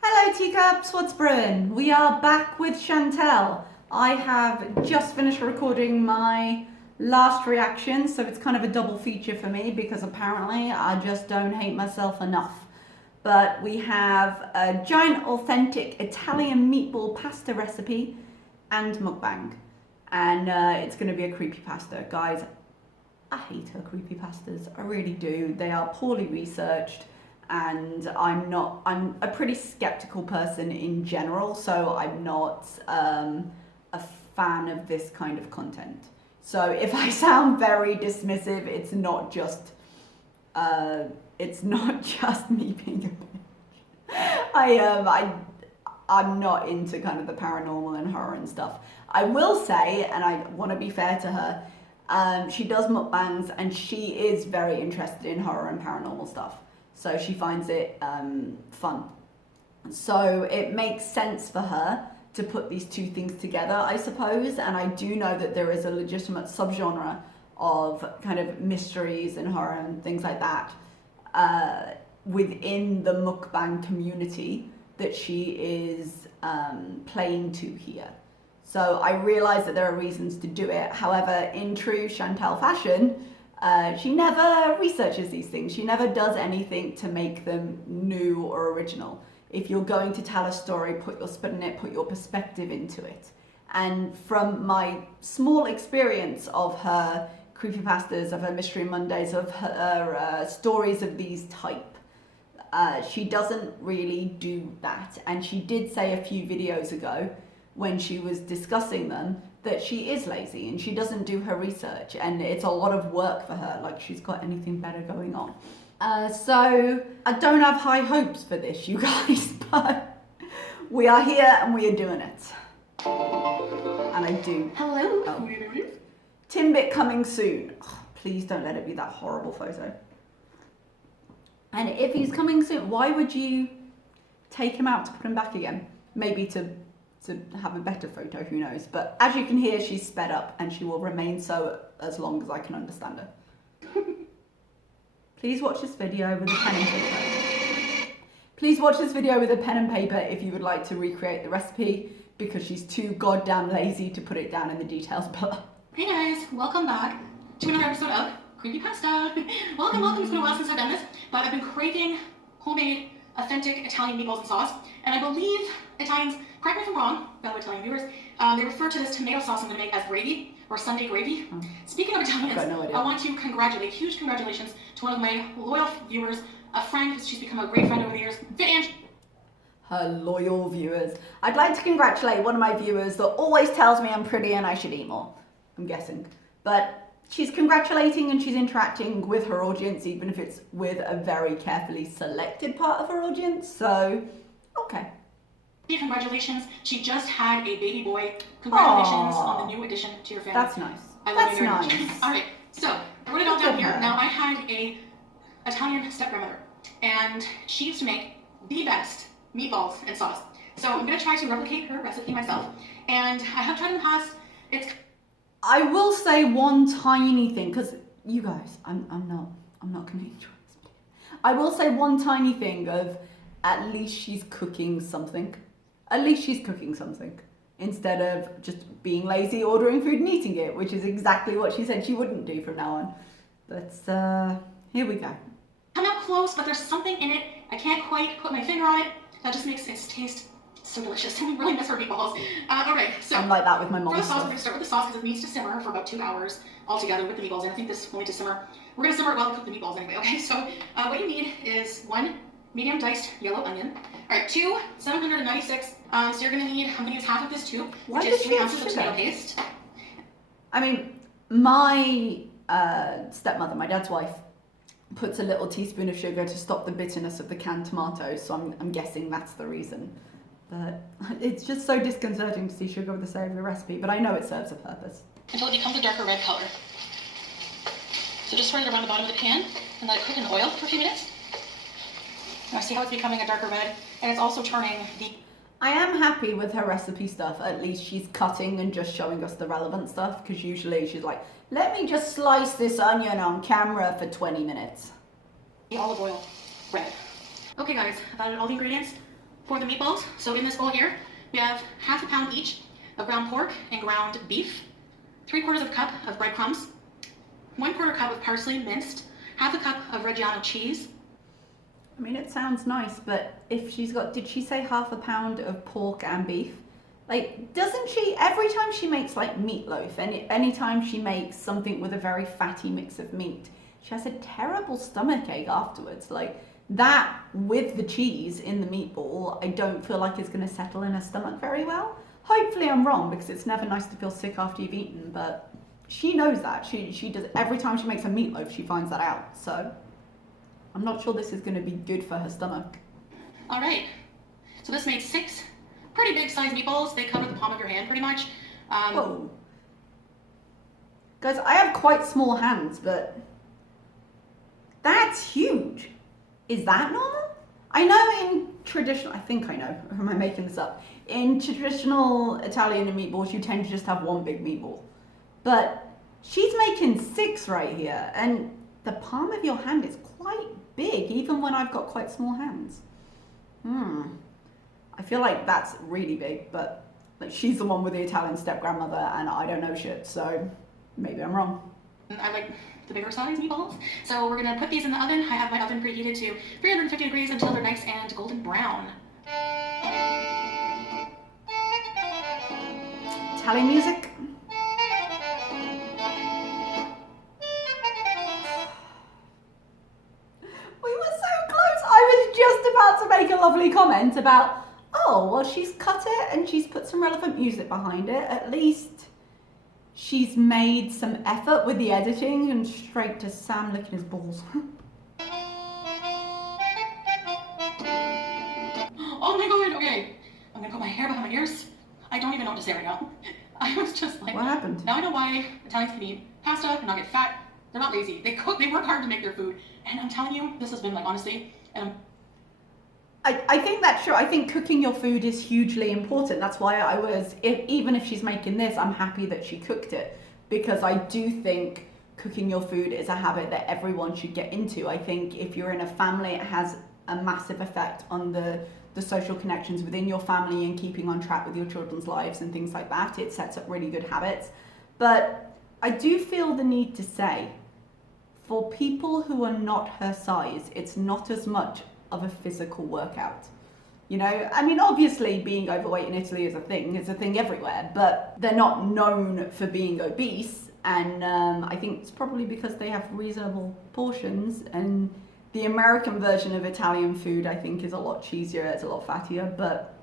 Hello teacups, what's brewing? We are back with Chantal. I have just finished recording my last reaction, so it's kind of a double feature for me because apparently I just don't hate myself enough. But we have a giant authentic Italian meatball pasta recipe and mukbang. And it's going to be a creepypasta. Guys, I hate her creepypastas. I really do. They are poorly researched. And I'm a pretty skeptical person in general, so I'm not a fan of this kind of content. So if I sound very dismissive, it's not just me being a bitch. I'm not into kind of the paranormal and horror and stuff. I will say, and I want to be fair to her, she does mukbangs and she is very interested in horror and paranormal stuff. So she finds it fun. So it makes sense for her to put these two things together, I suppose. And I do know that there is a legitimate subgenre of kind of mysteries and horror and things like that within the mukbang community that she is playing to here. So I realize that there are reasons to do it. However, in true Chantal fashion, she never researches these things. She never does anything to make them new or original. If you're going to tell a story, put your spin in it, put your perspective into it. And from my small experience of her creepypastas, of her Mystery Mondays, of her stories of these type, she doesn't really do that. And she did say a few videos ago when she was discussing them that she is lazy and she doesn't do her research and it's a lot of work for her, like she's got anything better going on. So I don't have high hopes for this, you guys, but we are here and we are doing it. And I do. Hello. Oh. Timbit coming soon. Oh, please don't let it be that horrible photo. And if he's coming soon, why would you take him out to put him back again? Maybe to have a better photo, who knows. But as you can hear, she's sped up and she will remain so as long as I can understand her. Please watch this video with a pen and paper. Please watch this video with a pen and paper if you would like to recreate the recipe, because she's too goddamn lazy to put it down in the details below. Hey guys, welcome back to another episode of Creepypasta. welcome. It's been a while since I've done this, but I've been craving homemade, authentic Italian meatballs and sauce, and I believe Italians, correct me if I'm wrong, fellow Italian viewers, they refer to this tomato sauce I'm going to make as gravy, or Sunday gravy. Speaking of Italians, I want to congratulate, huge congratulations to one of my loyal viewers, a friend, she's become a great friend over the years, Her loyal viewers. I'd like to congratulate one of my viewers that always tells me I'm pretty and I should eat more, I'm guessing. But she's congratulating and she's interacting with her audience, even if it's with a very carefully selected part of her audience, so, okay. Congratulations, she just had a baby boy. Congratulations on the new addition to your family. That's nice. I love That's you very nice. much. All right, so I wrote it all down here. Now I had a Italian stepgrandmother, and she used to make the best meatballs and sauce. So I'm gonna try to replicate her recipe myself, and I have tried in the past. I will say one tiny thing, because you guys, I'm not gonna enjoy this video. I will say one tiny thing of at least she's cooking something. At least she's cooking something instead of just being lazy, ordering food and eating it, which is exactly what she said she wouldn't do from now on. But here we go. I'm not close, but there's something in it. I can't quite put my finger on it. That just makes it taste so delicious. I really miss her meatballs. Alright, so I'm like that with my for mom's the sauce, stuff. we're going to start with the sauce because it needs to simmer for about 2 hours altogether with the meatballs. And I think this will need to simmer. We're going to simmer it while we cook the meatballs anyway, okay? So what you need is 1 medium diced yellow onion. Alright, 2 796. So you're going to need, I'm going to use half of this too, which is 3 ounces of tomato paste. I mean, my stepmother, my dad's wife, puts a little teaspoon of sugar to stop the bitterness of the canned tomatoes, so I'm guessing that's the reason. But it's just so disconcerting to see sugar with a savoury recipe, but I know it serves a purpose. Until it becomes a darker red color. So just spread it around the bottom of the pan and let it cook in oil for a few minutes. Now see how it's becoming a darker red, and it's also turning the... I am happy with her recipe stuff. At least she's cutting and just showing us the relevant stuff, because usually she's like, let me just slice this onion on camera for 20 minutes. The olive oil bread. Okay guys, I've added all the ingredients for the meatballs. So in this bowl here, we have half a pound each of ground pork and ground beef, 3/4 of a cup of breadcrumbs, 1/4 cup of parsley minced, half a cup of Reggiano cheese. I mean, it sounds nice, but if she's got, did she say half a pound of pork and beef? Like, doesn't she, every time she makes like meatloaf, and anytime she makes something with a very fatty mix of meat, she has a terrible stomach ache afterwards. Like, that with the cheese in the meatball, I don't feel like it's going to settle in her stomach very well. Hopefully I'm wrong, because it's never nice to feel sick after you've eaten, but she knows that. She does, every time she makes a meatloaf, she finds that out. So I'm not sure this is going to be good for her stomach. All right, so this made 6 pretty big sized meatballs. They cover the palm of your hand pretty much. Whoa. Guys, I have quite small hands, but that's huge. Is that normal? I know in traditional, I think I know, or am I making this up? In traditional Italian meatballs, you tend to just have one big meatball. But she's making 6 right here, and the palm of your hand is quite big, even when I've got quite small hands. I feel like that's really big, but like, she's the one with the Italian step-grandmother, and I don't know shit, so maybe I'm wrong. I like the bigger size meatballs. So we're gonna put these in the oven. I have my oven preheated to 350 degrees until they're nice and golden brown. Italian music? We were so close. I was just about to make a lovely comment about, oh, well, she's cut it and she's put some relevant music behind it. At least she's made some effort with the editing, and straight to Sam licking his balls. Oh my god, okay. I'm gonna put my hair behind my ears. I don't even know what to say right now. I was just like, What happened? Now I know why Italians can eat pasta and not get fat. They're not lazy. They cook, they work hard to make their food. And I'm telling you, this has been like, honestly, and I think that's true. I think cooking your food is hugely important. That's why I was, even if she's making this, I'm happy that she cooked it, because I do think cooking your food is a habit that everyone should get into. I think if you're in a family, it has a massive effect on the social connections within your family and keeping on track with your children's lives and things like that. It sets up really good habits. But I do feel the need to say, for people who are not her size, it's not as much of a physical workout. You know, I mean, obviously being overweight in Italy is a thing everywhere, but they're not known for being obese, and I think it's probably because they have reasonable portions, and the American version of Italian food, I think, is a lot cheesier, it's a lot fattier, but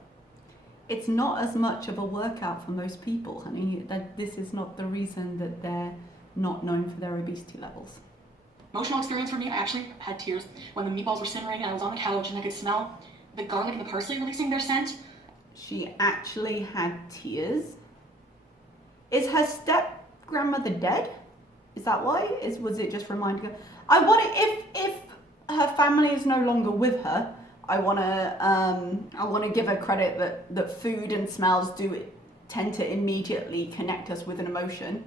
it's not as much of a workout for most people, honey. This is not the reason that they're not known for their obesity levels. emotional experience for me. I actually had tears when the meatballs were simmering and I was on the couch and I could smell the garlic and the parsley releasing their scent. She actually had tears. Is her step grandmother dead? Is that why? Was it just reminding her? I want to, if her family is no longer with her, I want to give her credit that food and smells do tend to immediately connect us with an emotion.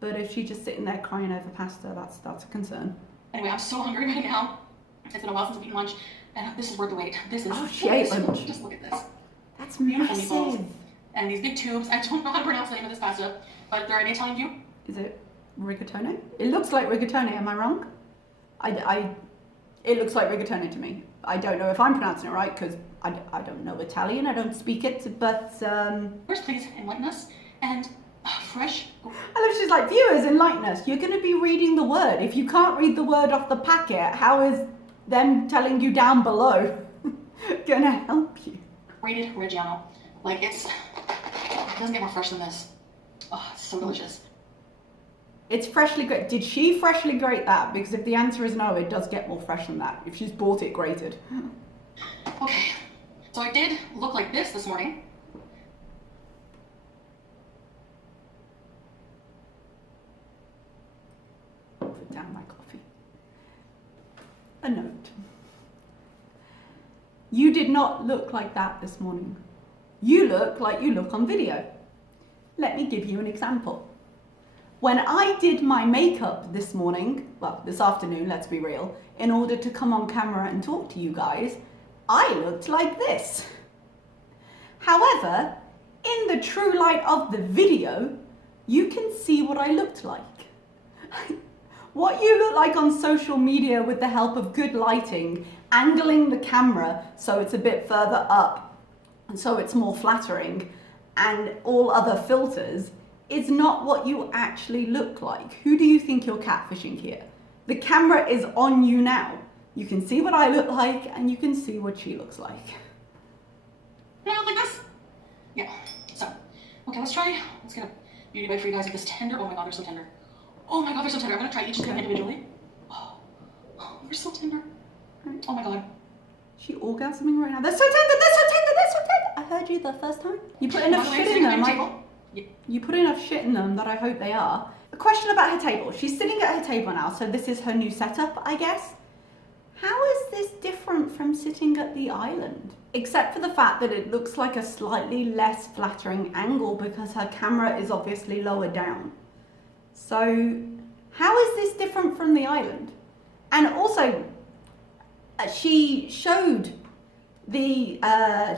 But if she's just sitting there crying over pasta, that's a concern. Anyway, I'm so hungry right now. It's been a while since I've eaten lunch, and this is worth the wait. This is. Oh, she ate lunch. Just look at this. That's Beautiful massive. meatballs. And these big tubes. I don't know how to pronounce the name of this pasta, but they're an Italian view. Is it rigatone? It looks like rigatone. Am I wrong? It looks like rigatone to me. I don't know if I'm pronouncing it right, because I don't know Italian. I don't speak it, but First, please enlighten us. And fresh. I love she's like, viewers, enlighten us. You're going to be reading the word. If you can't read the word off the packet, how is them telling you down below going to help you? Grated Reggiano. Like, it doesn't get more fresh than this. Oh, it's so delicious. It's freshly grated. Did she freshly grate that? Because if the answer is no, it does get more fresh than that. If she's bought it grated. Okay, so I did look like this morning. Put down my coffee. A note. You did not look like that this morning. You look like you look on video. Let me give you an example. When I did my makeup this morning, well, this afternoon, let's be real, in order to come on camera and talk to you guys, I looked like this. However, in the true light of the video, you can see what I looked like. What you look like on social media with the help of good lighting, angling the camera so it's a bit further up and so it's more flattering, and all other filters, is not what you actually look like. Who do you think you're catfishing here? The camera is on you now. You can see what I look like and you can see what she looks like. Yeah, like this? Yeah. So, okay, let's get a beauty bite for you guys with this tender. Oh my god, they're so tender. Oh my god, they're so tender. I'm gonna try each of them individually. Oh, they're so tender. Oh my god. She orgasming right now. They're so tender, they're so tender, they're so tender. I heard you the first time. You put enough shit in them. You put enough shit in them that I hope they are. A question about her table. She's sitting at her table now, so this is her new setup, I guess. How is this different from sitting at the island? Except for the fact that it looks like a slightly less flattering angle because her camera is obviously lower down. So how is this different from the island? And also, she showed the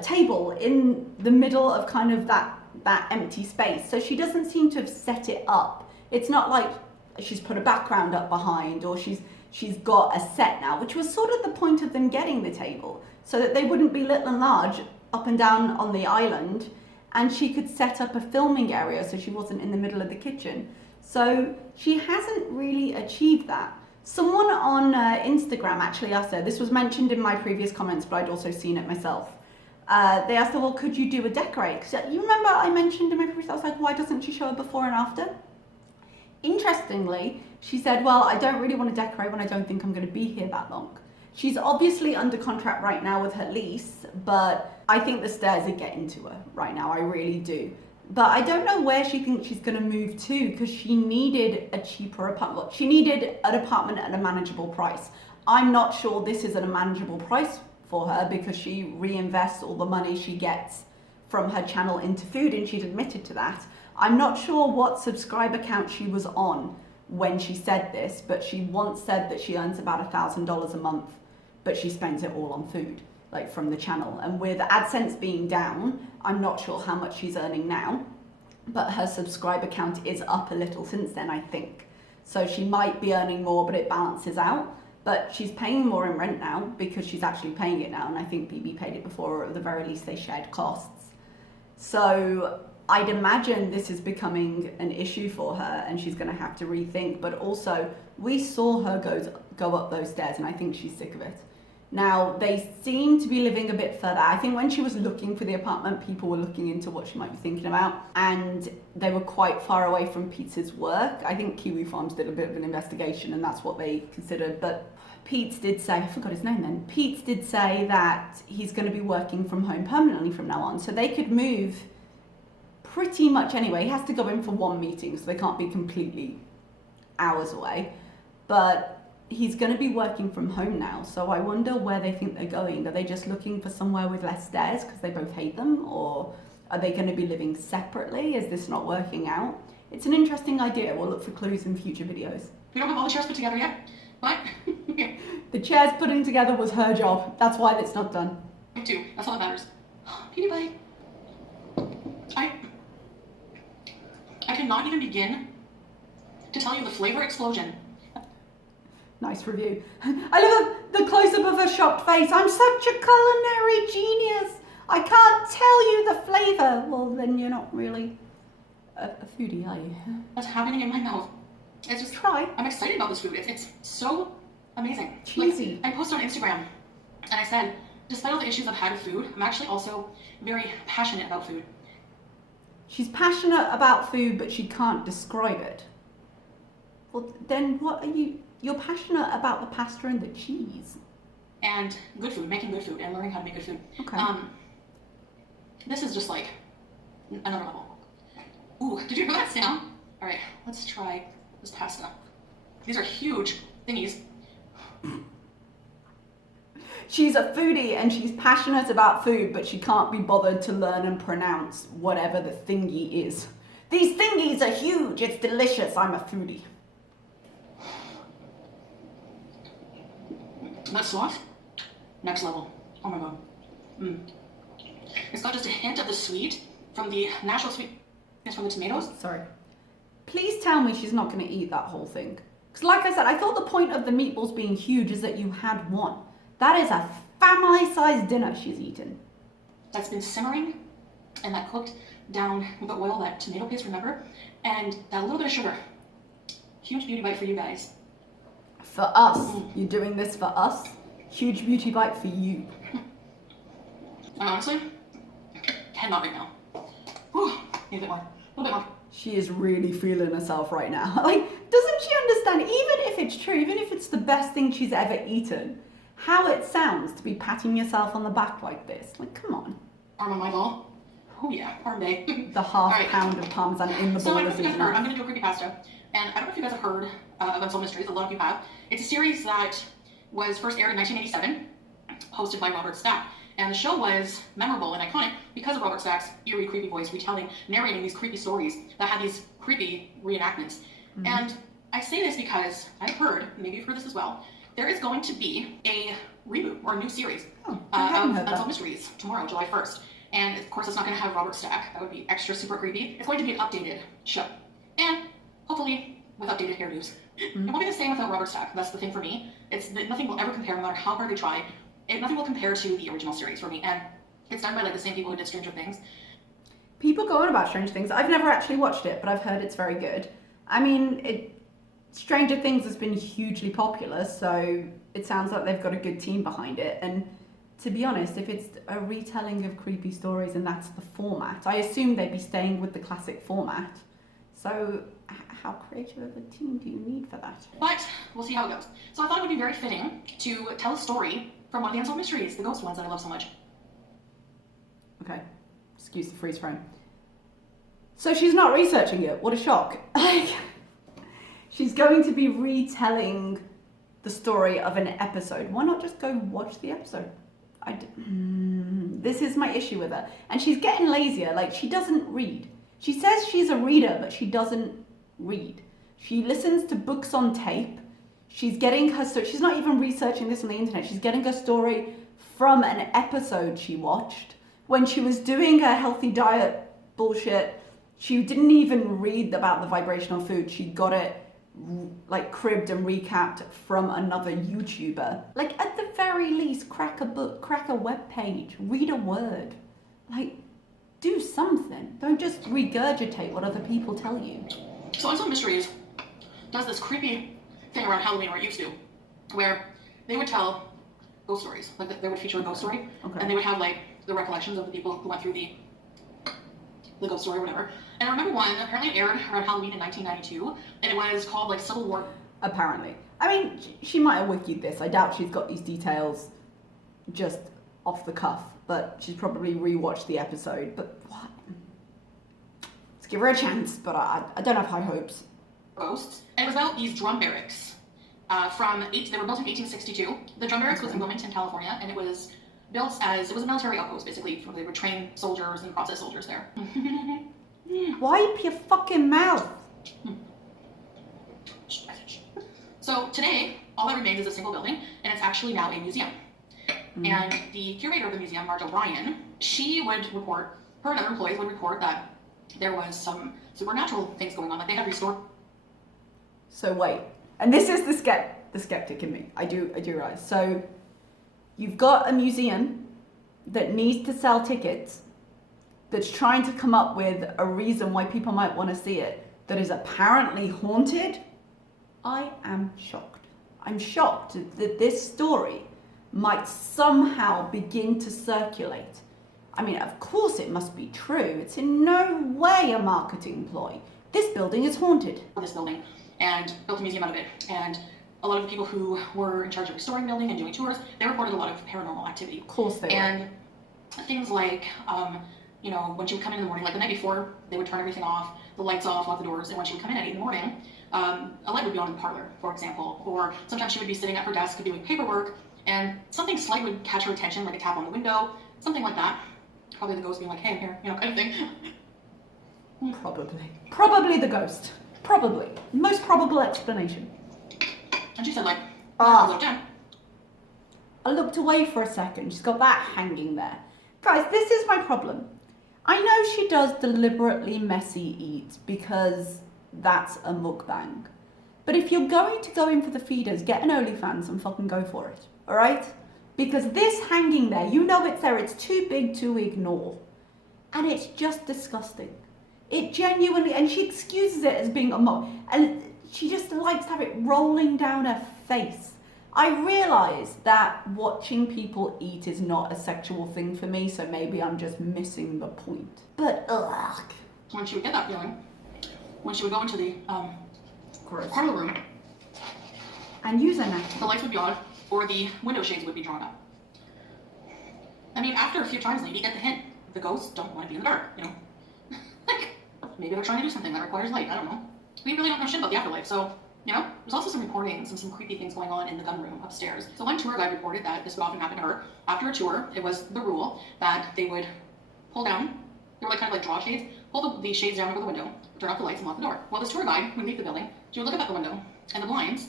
table in the middle of kind of that empty space. So she doesn't seem to have set it up. It's not like she's put a background up behind or she's got a set now, which was sort of the point of them getting the table, so that they wouldn't be little and large up and down on the island, and she could set up a filming area so she wasn't in the middle of the kitchen. So she hasn't really achieved that. Someone on Instagram actually asked her, this was mentioned in my previous comments, but I'd also seen it myself. They asked her, well, could you do a decorate? Because you remember I mentioned in my previous, I was like, why doesn't she show a before and after? Interestingly, she said, well, I don't really want to decorate when I don't think I'm going to be here that long. She's obviously under contract right now with her lease, but I think the stairs are getting to her right now. I really do. But I don't know where she thinks she's going to move to, because she needed a cheaper apartment. She needed an apartment at a manageable price. I'm not sure this is at a manageable price for her because she reinvests all the money she gets from her channel into food, and she's admitted to that. I'm not sure what subscriber count she was on when she said this, but she once said that she earns about $1,000 a month, but she spends it all on food, like from the channel. And with AdSense being down, I'm not sure how much she's earning now, but her subscriber count is up a little since then, I think. So she might be earning more, but it balances out. But she's paying more in rent now because she's actually paying it now, and I think BB paid it before, or at the very least they shared costs. So I'd imagine this is becoming an issue for her and she's going to have to rethink. But also, we saw her go up those stairs and I think she's sick of it. Now, they seem to be living a bit further. I think when she was looking for the apartment, people were looking into what she might be thinking about, and they were quite far away from Pete's work. I think Kiwi Farms did a bit of an investigation and that's what they considered. But Pete did say, I forgot his name then, Pete did say that he's going to be working from home permanently from now on. So they could move pretty much anyway. He has to go in for one meeting, so they can't be completely hours away. But he's going to be working from home now, so I wonder where they think they're going. Are they just looking for somewhere with less stairs because they both hate them, or are they going to be living separately? Is this not working out? It's an interesting idea. We'll look for clues in future videos. We don't have all the chairs put together yet, but the chairs putting together was her job. That's why it's not done. Two. That's all that matters. Beauty bite. I cannot even begin to tell you the flavor explosion. Nice review. I love the close-up of her shocked face. I'm such a culinary genius. I can't tell you the flavor. Well, then you're not really a foodie, are you? What's happening in my mouth? It's just try. I'm excited about this food. It's so amazing. Cheesy. Like, I posted on Instagram and I said, despite all the issues I've had with food, I'm actually also very passionate about food. She's passionate about food, but she can't describe it. Well, then what are you? You're passionate about the pasta and the cheese. And good food, making good food, and learning how to make good food. Okay. This is just like another level. Ooh, did you hear that sound? All right, let's try this pasta. These are huge thingies. She's a foodie and she's passionate about food, but she can't be bothered to learn and pronounce whatever the thingy is. These thingies are huge. It's delicious. I'm a foodie. That sauce, next level. Oh my god. It's got just a hint of the sweet from the natural sweetness from the tomatoes. Sorry. Please tell me she's not going to eat that whole thing. Because like I said, I thought the point of the meatballs being huge is that you had one. That is a family-sized dinner she's eaten. That's been simmering and that cooked down with the oil, that tomato paste, remember? And that little bit of sugar. Huge beauty bite for you guys. For us. You're doing this for us. Huge beauty bite for you. I honestly cannot right now. Whew, need a bit more. A little bit more. She is really feeling herself right now. Like, doesn't she understand, even if it's true, even if it's the best thing she's ever eaten, how it sounds to be patting yourself on the back like this? Like, come on. Arm on my ball. Oh yeah, arm day. The half pound of parmesan in the ball. So I don't know if you guys have heard, I'm going to do a creepypasta. And I don't know if you guys have heard of Unsolved Mysteries, a lot of you have. It's a series that was first aired in 1987, hosted by Robert Stack. And the show was memorable and iconic because of Robert Stack's eerie, creepy voice retelling, narrating these creepy stories that had these creepy reenactments. And I say this because I've heard, maybe you've heard this as well, there is going to be a reboot or a new series of Unsolved Mysteries tomorrow, July 1st. And of course, it's not going to have Robert Stack. That would be extra super creepy. It's going to be an updated show. And hopefully with updated hairdos. It won't be the same without Robert Stack. That's the thing for me. Nothing will ever compare, no matter how hard they try. Nothing will compare to the original series for me. And it's done by like the same people who did Stranger Things. People go on about Stranger Things. I've never actually watched it, but I've heard it's very good. I mean, Stranger Things has been hugely popular, so it sounds like they've got a good team behind it. And to be honest, if it's a retelling of creepy stories and that's the format, I assume they'd be staying with the classic format. So how creative of a team do you need for that? But we'll see how it goes. So I thought it would be very fitting to tell a story from one of the Unsolved Mysteries, the ghost ones that I love so much. Okay, excuse the freeze frame. So she's not researching it. What a shock. She's going to be retelling the story of an episode. Why not just go watch the episode? This is my issue with her. And she's getting lazier. Like, she doesn't read. She says she's a reader, but she doesn't read. She listens to books on tape. She's getting her story. She's not even researching this on the internet. She's getting her story from an episode she watched. When she was doing her healthy diet bullshit, she didn't even read about the vibrational food. She got it like cribbed and recapped from another YouTuber. Like, at the very least, crack a book, crack a web page, read a word. Like, do something. Don't just regurgitate what other people tell you. So Unsolved Mysteries does this creepy thing around Halloween, or it used to, where they would tell ghost stories. Like, they would feature a ghost story, and they would have like the recollections of the people who went through the ghost story or whatever. And I remember one, apparently it aired around Halloween in 1992, and it was called like Civil War. Apparently. I mean, she might have wikied this. I doubt she's got these details just off the cuff, but she's probably rewatched the episode. But what? Let's give her a chance, but I don't have high hopes. Ghosts. And it was about these drum barracks they were built in 1862. The drum barracks was in Wilmington, California, and it was built as, it was a military outpost, basically. They would train soldiers and process soldiers there. Wipe your fucking mouth. So today, all that remains is a single building, and it's actually now a museum. And the curator of the museum, Marge O'Brien, she would report, her and other employees would report that there was some supernatural things going on, that they had restored. So wait, and this is the skeptic in me. I do realize. So you've got a museum that needs to sell tickets, that's trying to come up with a reason why people might want to see it, that is apparently haunted. I am shocked. I'm shocked that this story might somehow begin to circulate. I mean, of course it must be true. It's in no way a marketing ploy. This building is haunted. This building, and built a museum out of it. And a lot of the people who were in charge of restoring the building and doing tours, they reported a lot of paranormal activity. Of course they were. And things like, when she would come in the morning, like the night before, they would turn everything off, the lights off, lock the doors, and when she would come in at 8 in the morning, a light would be on in the parlor, for example. Or sometimes she would be sitting at her desk doing paperwork, and something slight would catch her attention, like a tap on the window, something like that. Probably the ghost being like, hey, I'm here, you know, kind of thing. Probably the ghost. Probably. Most probable explanation. And she said, like, I looked away for a second. She's got that hanging there. Guys, this is my problem. I know she does deliberately messy eat because that's a mukbang. But if you're going to go in for the feeders, get an OnlyFans and fucking go for it. Alright? Because this hanging there, you know it's there. It's too big to ignore. And it's just disgusting. It genuinely, and she excuses it as being a mug, and she just likes to have it rolling down her face. I realise that watching people eat is not a sexual thing for me, so maybe I'm just missing the point. But ugh. When she would get that feeling, when she would go into the parlor room, and use a napkin, the lights would be on, or the window shades would be drawn up. I mean, after a few times, maybe you get the hint. The ghosts don't want to be in the dark, you know? Like, maybe they're trying to do something that requires light, I don't know. We really don't know shit about the afterlife, so, you know? There's also some reporting, some creepy things going on in the gun room upstairs. So one tour guide reported that this would often happen to her. After a tour, it was the rule that they would pull down, they were like kind of like draw shades, pull the shades down over the window, turn off the lights and lock the door. Well, this tour guide would leave the building, she would look up at the window, and the blinds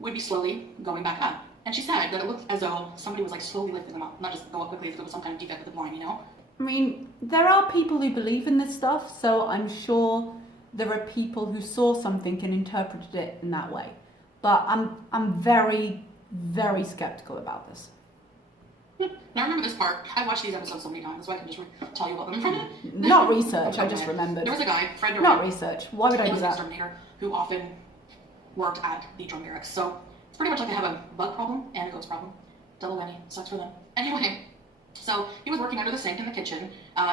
would be slowly going back up. And she said that it looked as though somebody was like slowly lifting them up, not just go up quickly if there was some kind of defect with the blind, you know? I mean, there are people who believe in this stuff, so I'm sure there are people who saw something and interpreted it in that way. But I'm very, very skeptical about this. Now I remember this part. I've watched these episodes so many times, so I can just tell you about them. Not research, I just remembered. There was a guy, Fred Durant. Not research. Why would I do that? Exterminator, who often worked at the drum barracks. So it's pretty much like they have a bug problem and a ghost problem. Double whammy. Sucks for them. Anyway, so he was working under the sink in the kitchen.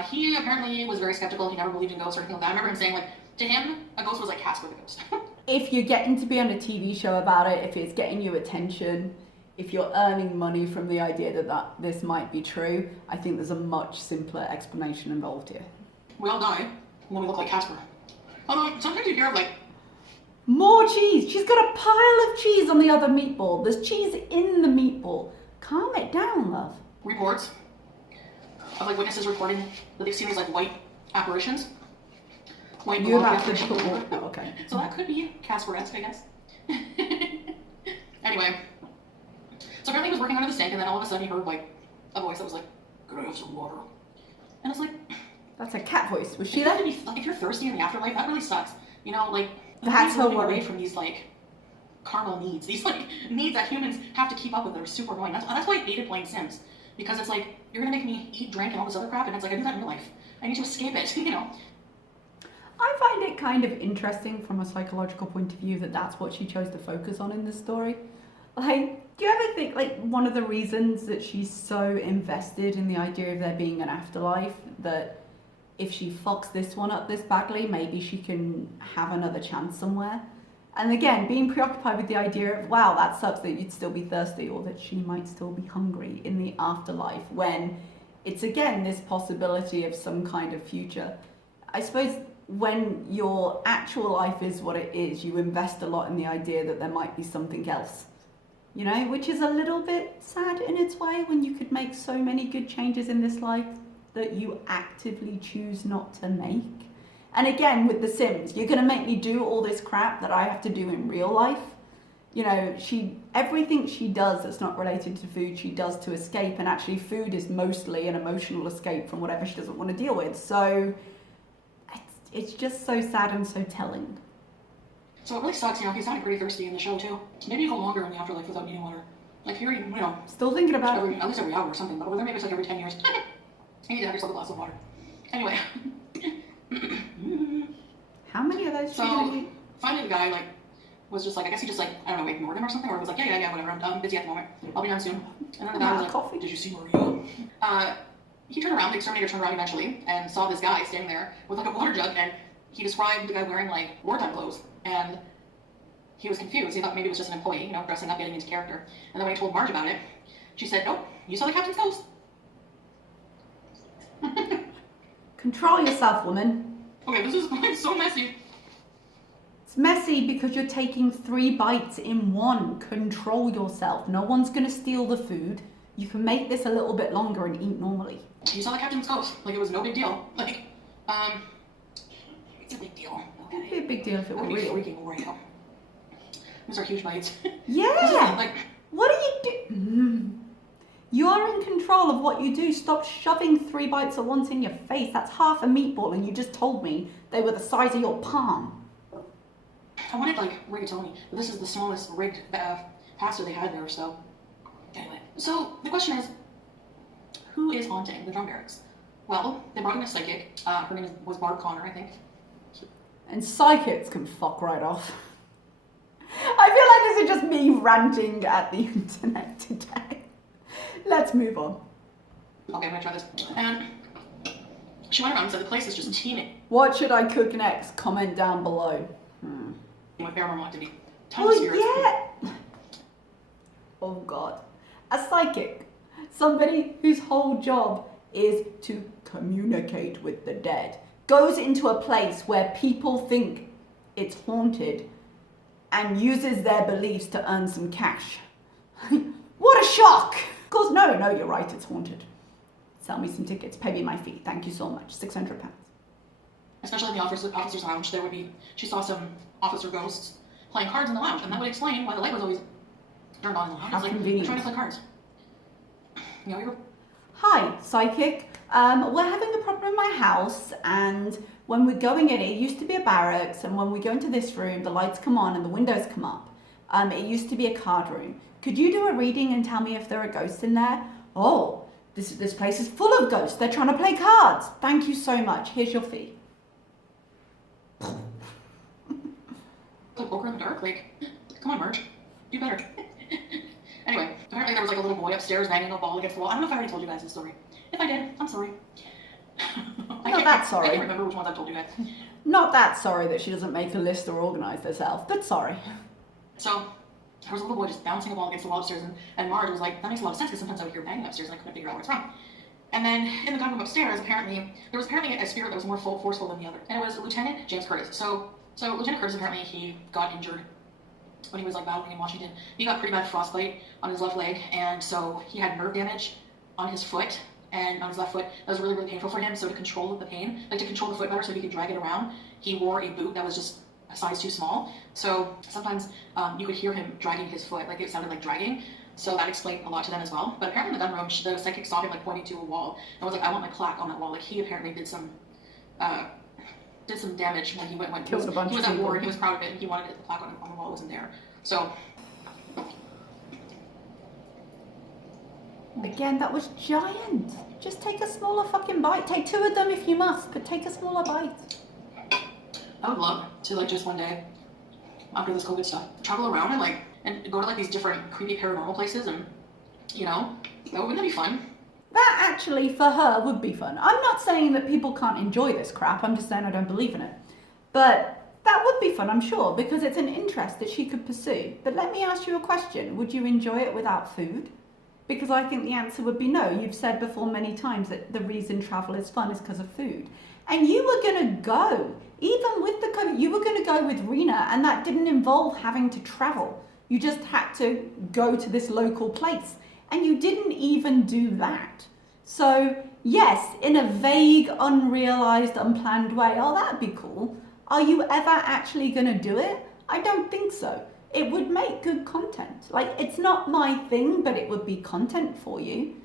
He apparently was very skeptical. He never believed in ghosts or anything like that. I remember him saying, like, to him, a ghost was like Casper the Ghost. If you're getting to be on a TV show about it, if it's getting you attention, if you're earning money from the idea that this might be true, I think there's a much simpler explanation involved here. We all die, and then we look like Casper. Although, sometimes you hear of, like... More cheese! She's got a pile of cheese on the other meatball. There's cheese in the meatball. Calm it down, love. Reports of, like, witnesses reporting that they've seen these, like, white apparitions. White You're blob not apparitions. oh, okay. So that could be Casper-esque, I guess. Anyway. So apparently he was working under the sink, and then all of a sudden he heard, like, a voice that was like, could I have some water? And it's like... That's a cat voice. Was she there? there? Like, if you're thirsty in the afterlife, that really sucks. You know, like... That's her running worry. away from these, like, carnal needs. These, like, needs that humans have to keep up with that are super annoying. That's why I hated playing Sims. Because it's like, you're gonna make me eat, drink, and all this other crap, and it's like, I do that in real life. I need to escape it, you know? I find it kind of interesting from a psychological point of view that that's what she chose to focus on in this story. Like, do you ever think, like, one of the reasons that she's so invested in the idea of there being an afterlife, that if she fucks this one up this badly, maybe she can have another chance somewhere? And again, being preoccupied with the idea of, wow, that sucks that you'd still be thirsty, or that she might still be hungry in the afterlife, when it's, again, this possibility of some kind of future. I suppose when your actual life is what it is, you invest a lot in the idea that there might be something else, you know, which is a little bit sad in its way, when you could make so many good changes in this life that you actively choose not to make. And again, with The Sims, you're going to make me do all this crap that I have to do in real life. You know, everything she does that's not related to food, she does to escape, and actually food is mostly an emotional escape from whatever she doesn't want to deal with. So it's just so sad and so telling. So it really sucks, you know, he sounded pretty thirsty in the show too. Maybe you go longer in the afterlife without needing water. Like here, you know. Still thinking about it. At least every hour or something, but over there maybe it's like every 10 years. You need to have yourself a glass of water. Anyway. How many of those? So finally the guy, like, was just like, I guess he just, like, I don't know, ignored him or something, or was like, yeah, whatever, I'm busy at the moment. I'll be done soon. And then the guy was like, coffee. Did you see Maria? He turned around, the exterminator turned around eventually, and saw this guy standing there with, like, a water jug, and he described the guy wearing, like, wartime clothes, and he was confused. He thought maybe it was just an employee, you know, dressing up, getting into character. And then when he told Marge about it, she said, nope, you saw the captain's ghost. Control yourself, woman. Okay, this is so messy. It's messy because you're taking 3 bites in one. Control yourself. No one's gonna steal the food. You can make this a little bit longer and eat normally. You saw the captain's ghost. Like, it was no big deal. Like, it's a big deal. Okay. It'd be a big deal if it were real. Freaking Oreo. Those are huge bites. Yeah. Like, what are you doing? You're in control of what you do. Stop shoving 3 bites at once in your face. That's half a meatball, and you just told me they were the size of your palm. I wanted, like, rigatoni, but this is the smallest rigged pasta they had there, so. Anyway, so the question is, who is haunting the drum barracks? Well, they brought in a psychic. Her name was Barb Connor, I think. And psychics can fuck right off. I feel like this is just me ranting at the internet today. Let's move on. Okay, I'm gonna try this. And she went around and said the place is just teeming. What should I cook next? Comment down below. With paranormal activity. Tons of spirits. Yeah. Oh God. A psychic. Somebody whose whole job is to communicate with the dead. Goes into a place where people think it's haunted and uses their beliefs to earn some cash. What a shock! Of course, no, you're right, it's haunted. Sell me some tickets, pay me my fee. Thank you so much. £600. Especially in the officer's lounge, she saw some officer ghosts playing cards in the lounge, and that would explain why the light was always turned on in the lounge. How convenient. We're trying to play cards. You know, Hi, psychic. We're having a problem in my house, and when we're going in, it used to be a barracks, and when we go into this room, the lights come on and the windows come up. It used to be a card room. Could you do a reading and tell me if there are ghosts in there? Oh, this place is full of ghosts. They're trying to play cards. Thank you so much. Here's your fee. Like poker in the dark, like, come on, Marge, do better. Anyway, apparently there was like a little boy upstairs banging a ball against the wall. I don't know if I already told you guys this story. If I did, I'm sorry. Not that sorry. I can't remember which ones I've told you guys. Not that sorry that she doesn't make a list or organise herself, but sorry. So, there was a little boy just bouncing a ball against the wall upstairs, and Marge was like, that makes a lot of sense because sometimes I would hear banging upstairs and I couldn't figure out where it's from. And then in the gun room upstairs, there was apparently a spirit that was more forceful than the other. And it was Lieutenant James Curtis. So Lieutenant Curtis, apparently he got injured when he was like battling in Washington. He got pretty bad frostbite on his left leg, and so he had nerve damage on his foot and on his left foot. That was really, really painful for him. So to control the pain, like to control the foot better so he could drag it around, he wore a boot that was just a size too small. So sometimes you could hear him dragging his foot, like it sounded like dragging. So that explained a lot to them as well. But apparently in the gun room, the psychic saw him like pointing to a wall and was like, I want my plaque on that wall. Like he apparently did some damage when he was at war, and he was proud of it, and he wanted the plaque on the wall wasn't there. So again, that was giant. Just take a smaller fucking bite. Take 2 of them if you must, but take a smaller bite. I would love to like just one day after this COVID stuff travel around and go to like these different creepy paranormal places, and you know, wouldn't that be fun? That actually, for her, would be fun. I'm not saying that people can't enjoy this crap, I'm just saying I don't believe in it. But that would be fun, I'm sure, because it's an interest that she could pursue. But let me ask you a question. Would you enjoy it without food? Because I think the answer would be no. You've said before many times that the reason travel is fun is because of food. And you were going to go, even with the COVID, you were going to go with Rena, and that didn't involve having to travel. You just had to go to this local place. And you didn't even do that. So yes, in a vague, unrealized, unplanned way, oh, that'd be cool. Are you ever actually gonna do it? I don't think so. It would make good content. Like, it's not my thing, but it would be content for you.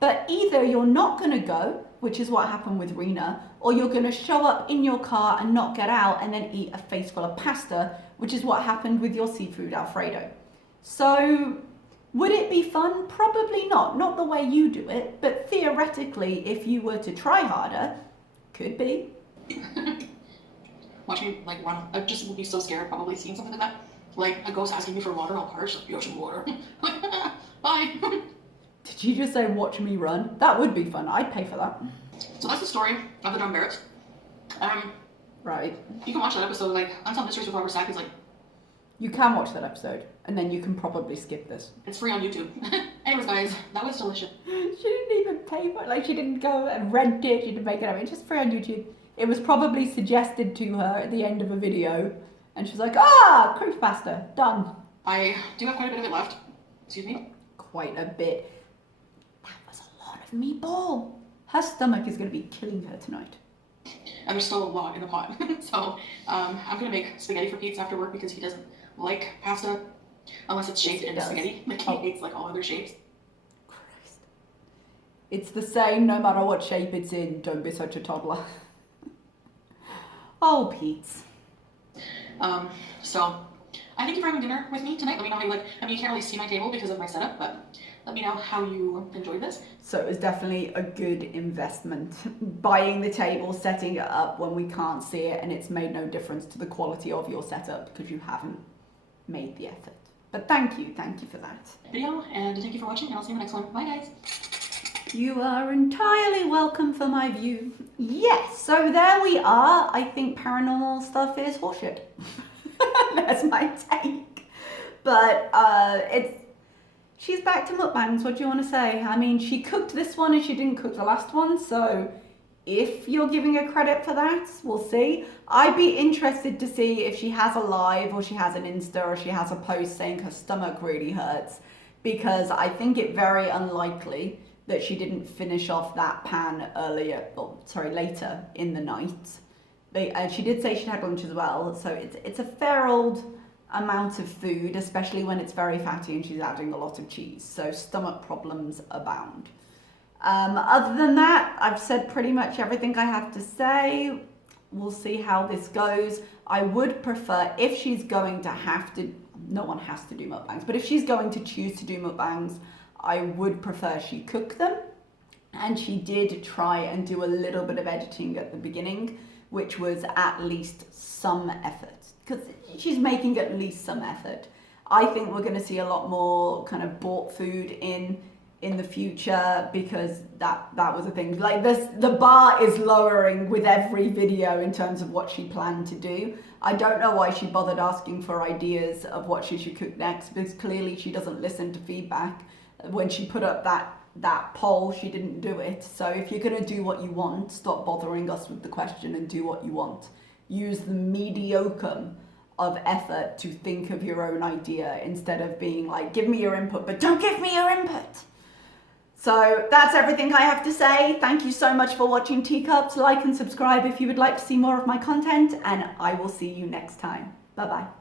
But either you're not gonna go, which is what happened with Rena, or you're gonna show up in your car and not get out and then eat a face full of pasta, which is what happened with your seafood Alfredo. So, would it be fun? Probably not. Not the way you do it, but theoretically, if you were to try harder, could be. Watch me like run. I just would be so scared probably seeing something like that. Like a ghost asking me for water, I'll parch, like, you have some water. Bye. Did you just say watch me run? That would be fun. I'd pay for that. So that's the story of the drum barracks. Right. You can watch that episode, like Unsolved Mysteries with Robert Stack is like. You can watch that episode, and then you can probably skip this. It's free on YouTube. Anyways, guys, that was delicious. She didn't even pay for it. Like, she didn't go and rent it. She didn't make it up. It's just free on YouTube. It was probably suggested to her at the end of a video, And she's like, crimpy pasta, done. I do have quite a bit of it left. Excuse me. Quite a bit. That was a lot of meatball. Her stomach is going to be killing her tonight. And there's still a lot in the pot. So I'm going to make spaghetti for Pete after work because he doesn't like pasta unless it's shaped into spaghetti. Like he hates like all other shapes. Christ. It's the same no matter what shape it's in. Don't be such a toddler. Oh, Pete. So I thank you for having dinner with me tonight. Let me know how you like. I mean, you can't really see my table because of my setup, but let me know how you enjoyed this. So it was definitely a good investment. Buying the table, setting it up when we can't see it, and it's made no difference to the quality of your setup because you haven't made the effort. But thank you for that. Video, and thank you for watching, and I'll see you in the next one. Bye, guys. You are entirely welcome for my view. Yes, so there we are. I think paranormal stuff is horseshit. That's my take. But she's back to mukbangs. What do you want to say? I mean, she cooked this one and she didn't cook the last one. So if you're giving her credit for that, we'll see. I'd be interested to see if she has a live or she has an Insta or she has a post saying her stomach really hurts. Because I think it very unlikely that she didn't finish off that pan later in the night. And she did say she'd had lunch as well, so it's a fair old amount of food, especially when it's very fatty and she's adding a lot of cheese. So stomach problems abound. Other than that, I've said pretty much everything I have to say. We'll see how this goes. I would prefer, if she's going to have to, no one has to do mukbangs, but if she's going to choose to do mukbangs, I would prefer she cook them. And she did try and do a little bit of editing at the beginning, which was at least some effort, because she's making at least some effort. I think we're going to see a lot more kind of bought food in the future, because that was a thing. Like this, the bar is lowering with every video in terms of what she planned to do. I don't know why she bothered asking for ideas of what she should cook next, because clearly she doesn't listen to feedback. When she put up that poll, she didn't do it. So if you're going to do what you want, stop bothering us with the question and do what you want. Use the mediocre of effort to think of your own idea instead of being like, give me your input, but don't give me your input. So that's everything I have to say. Thank you so much for watching Teacups. Like and subscribe if you would like to see more of my content, and I will see you next time. Bye-bye.